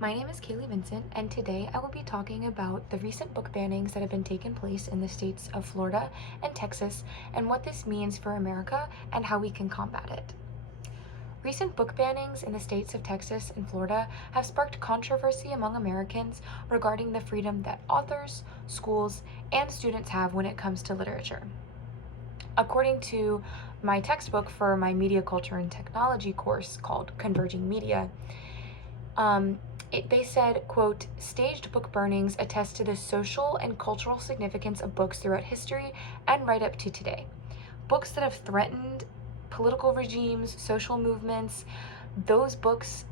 My name is Kaley Vincent, and today I will be talking about the recent book bannings that have been taking place in the states of Florida and Texas, and what this means for America and how we can combat it. Recent book bannings in the states of Texas and Florida have sparked controversy among Americans regarding the freedom that authors, schools, and students have when it comes to literature. According to my textbook for my media culture and technology course called Converging Media, they said, quote, "Staged book burnings attest to the social and cultural significance of books throughout history and right up to today. Books that have threatened political regimes, social movements, those books,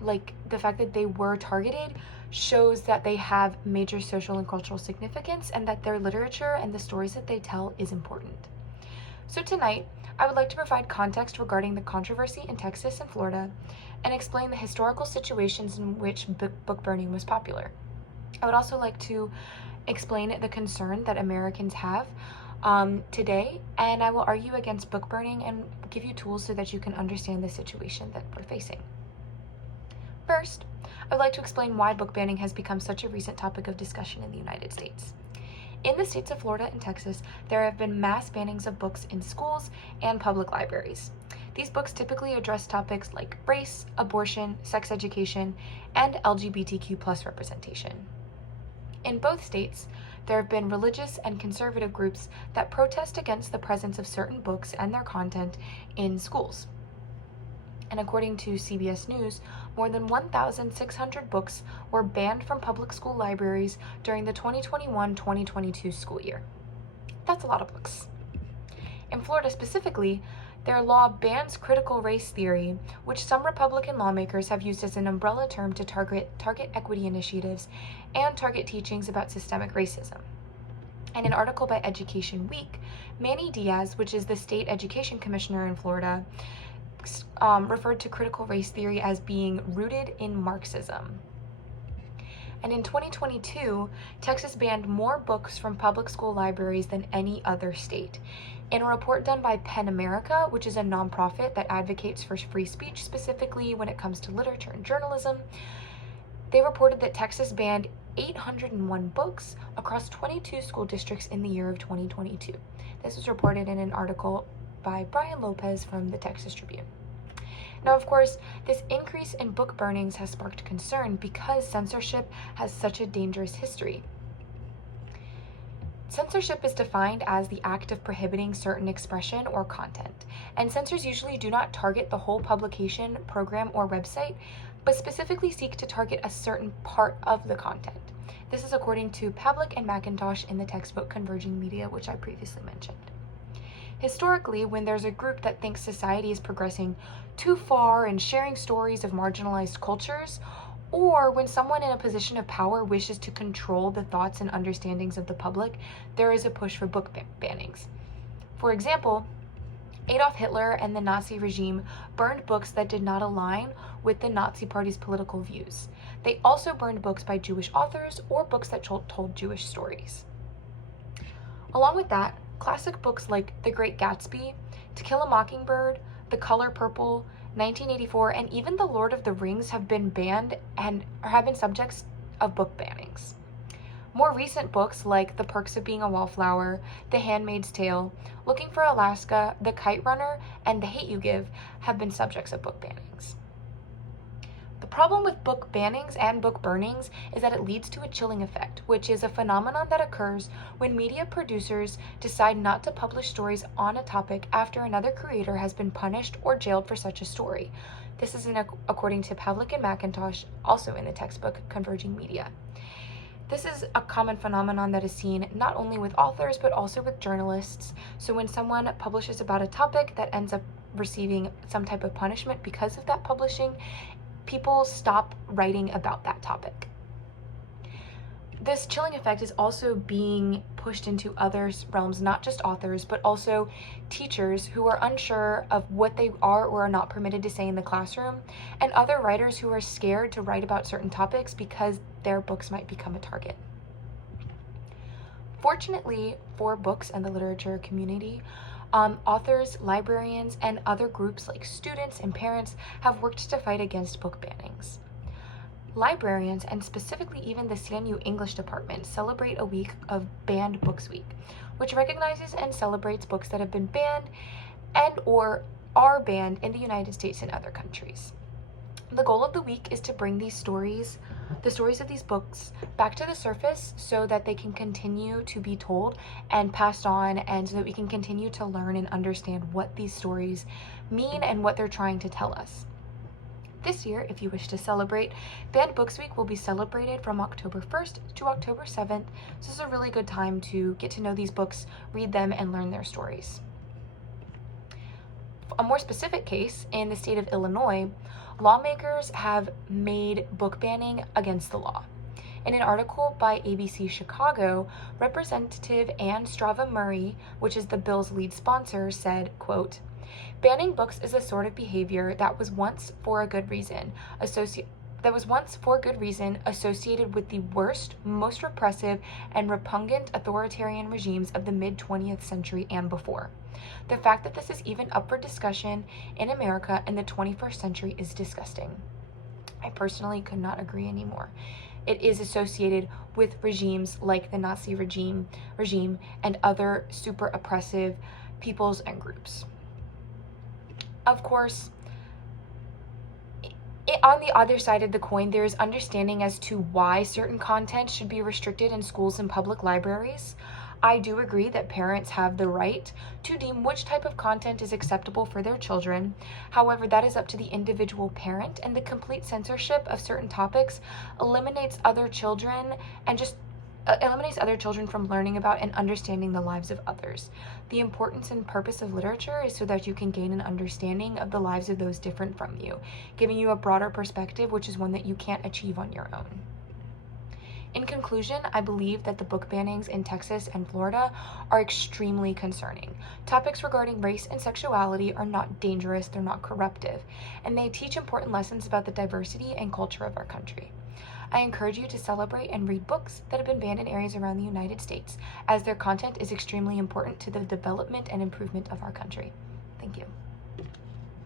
like the fact that they were targeted, shows that they have major social and cultural significance and that their literature and the stories that they tell is important." So tonight, I would like to provide context regarding the controversy in Texas and Florida and explain the historical situations in which book burning was popular. I would also like to explain the concern that Americans have today, and I will argue against book burning and give you tools so that you can understand the situation that we're facing. First, I would like to explain why book banning has become such a recent topic of discussion in the United States. In the states of Florida and Texas, there have been mass bannings of books in schools and public libraries. These books typically address topics like race, abortion, sex education, and LGBTQ+ representation. In both states, there have been religious and conservative groups that protest against the presence of certain books and their content in schools. And according to CBS News, more than 1,600 books were banned from public school libraries during the 2021-2022 school year. That's a lot of books. In Florida specifically, their law bans critical race theory, which some Republican lawmakers have used as an umbrella term to target equity initiatives and target teachings about systemic racism. In an article by Education Week, Manny Diaz, which is the state education commissioner in Florida, referred to critical race theory as being rooted in Marxism. And in 2022, Texas banned more books from public school libraries than any other state. In a report done by PEN America, which is a nonprofit that advocates for free speech specifically when it comes to literature and journalism, they reported that Texas banned 801 books across 22 school districts in the year of 2022. This was reported in an article by Brian Lopez from the Texas Tribune. Now, of course, this increase in book burnings has sparked concern because censorship has such a dangerous history. Censorship is defined as the act of prohibiting certain expression or content, and censors usually do not target the whole publication, program, or website, but specifically seek to target a certain part of the content. This is according to Pavlik and McIntosh in the textbook Converging Media, which I previously mentioned. Historically, when there's a group that thinks society is progressing too far and sharing stories of marginalized cultures, or when someone in a position of power wishes to control the thoughts and understandings of the public, there is a push for book bannings. For example, Adolf Hitler and the Nazi regime burned books that did not align with the Nazi Party's political views. They also burned books by Jewish authors or books that told Jewish stories. Along with that, classic books like The Great Gatsby, To Kill a Mockingbird, The Color Purple, 1984, and even The Lord of the Rings have been banned and have been subjects of book bannings. More recent books like The Perks of Being a Wallflower, The Handmaid's Tale, Looking for Alaska, The Kite Runner, and The Hate You Give have been subjects of book bannings. The problem with book bannings and book burnings is that it leads to a chilling effect, which is a phenomenon that occurs when media producers decide not to publish stories on a topic after another creator has been punished or jailed for such a story. This is according to Pavlik and McIntosh, also in the textbook Converging Media. This is a common phenomenon that is seen not only with authors, but also with journalists. So when someone publishes about a topic that ends up receiving some type of punishment because of that publishing, people stop writing about that topic. This chilling effect is also being pushed into other realms, not just authors, but also teachers who are unsure of what they are or are not permitted to say in the classroom, and other writers who are scared to write about certain topics because their books might become a target. Fortunately for books and the literature community, authors, librarians, and other groups like students and parents have worked to fight against book bannings. Librarians, and specifically even the CMU English department, celebrate a week of Banned Books Week, which recognizes and celebrates books that have been banned and or are banned in the United States and other countries. The goal of the week is to bring the stories of these books back to the surface so that they can continue to be told and passed on, and so that we can continue to learn and understand what these stories mean and what they're trying to tell us. This year, if you wish to celebrate, Banned Books Week will be celebrated from October 1st to October 7th. So this is a really good time to get to know these books, read them, and learn their stories. A more specific case, in the state of Illinois, lawmakers have made book banning against the law. In an article by ABC Chicago, Representative Ann Strava Murray, which is the bill's lead sponsor, said, quote, "Banning books is a sort of behavior that was once for good reason associated with the worst, most repressive, and repugnant authoritarian regimes of the mid-20th century and before. The fact that this is even up for discussion in America in the 21st century is disgusting." I personally could not agree anymore. It is associated with regimes like the Nazi regime and other super oppressive peoples and groups. Of course, on the other side of the coin, there is understanding as to why certain content should be restricted in schools and public libraries. I do agree that parents have the right to deem which type of content is acceptable for their children. However, that is up to the individual parent, and the complete censorship of certain topics eliminates other children from learning about and understanding the lives of others. The importance and purpose of literature is so that you can gain an understanding of the lives of those different from you, giving you a broader perspective, which is one that you can't achieve on your own. In conclusion, I believe that the book bannings in Texas and Florida are extremely concerning. Topics regarding race and sexuality are not dangerous, they're not corruptive, and they teach important lessons about the diversity and culture of our country. I encourage you to celebrate and read books that have been banned in areas around the United States, as their content is extremely important to the development and improvement of our country. Thank you.